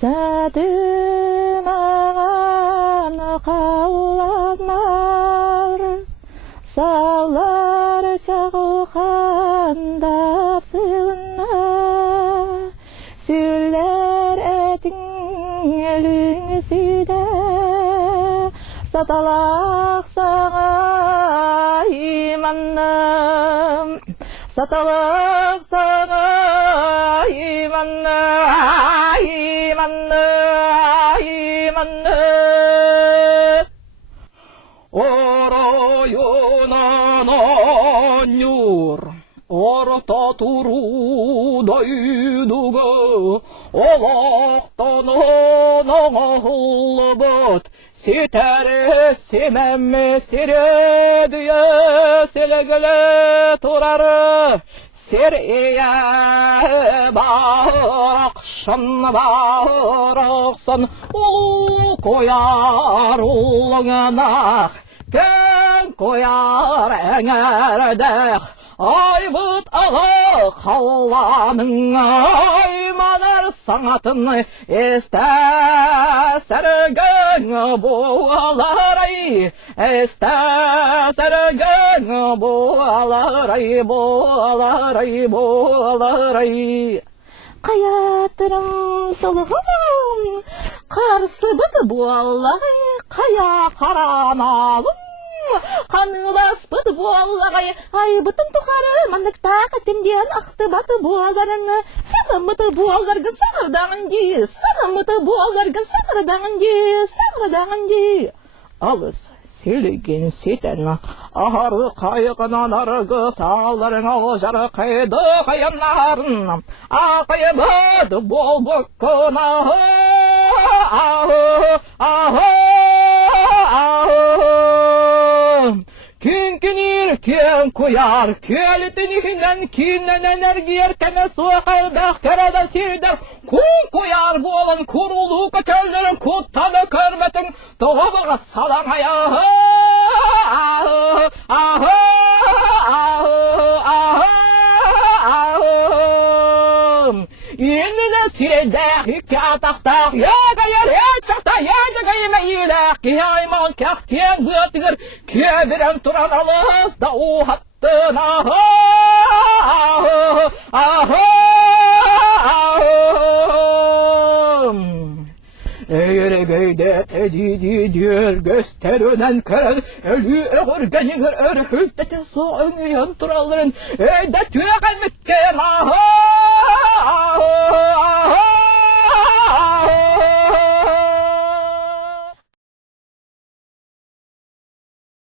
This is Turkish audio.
Sadımağan kallamar, sağlar çağılğandap sığınna, süller etin elin süde, satalaq sana imanım, satalaq sana imanım. Orayına nanyor, orta turu daydıga, olaqtan ağılbat, sitere simemme sirediye silgile turarı. Seriye bağıraksın, ulu koyar ulağına, gen koyar eğerdek, ayvıt alık havanın aymanar sanatını sergen boğalar sergen boğalar Kayatırım soluğum, karsı bıdı bu Allah'ı, kaya karanalım. Kanılas bıdı bu Allah'ı, ay bıtın tukarı, mandıkta katimdiyen aktı batı bu Allah'ını. Sana mıdı bu Allah'ın sağırdan di, sana mıdı bu Allah'ın sağırdan di. Alız. Silgin siten aharı kayıqınan arıgı sağlarına ojarı kaydı kayanların akayıbıdı bol bukkuna Kinkinir kin koyar kelitininden kinlenener giyerkene soğarda kerada sirder kun koyar boğulan kurulu kökellerin kuttanı körmetin doğabağa salamaya Yenine sirede hikâtahtah yâgayır hâçakta yâcagayıma yîlâh ki ayman kâhtiyen bıhtır kâbiren turan alız da o hattın Eğer göyde tedididir gösterilen kör ölü örgenir örhültete soğun yantıraların öde tüye kalmıkken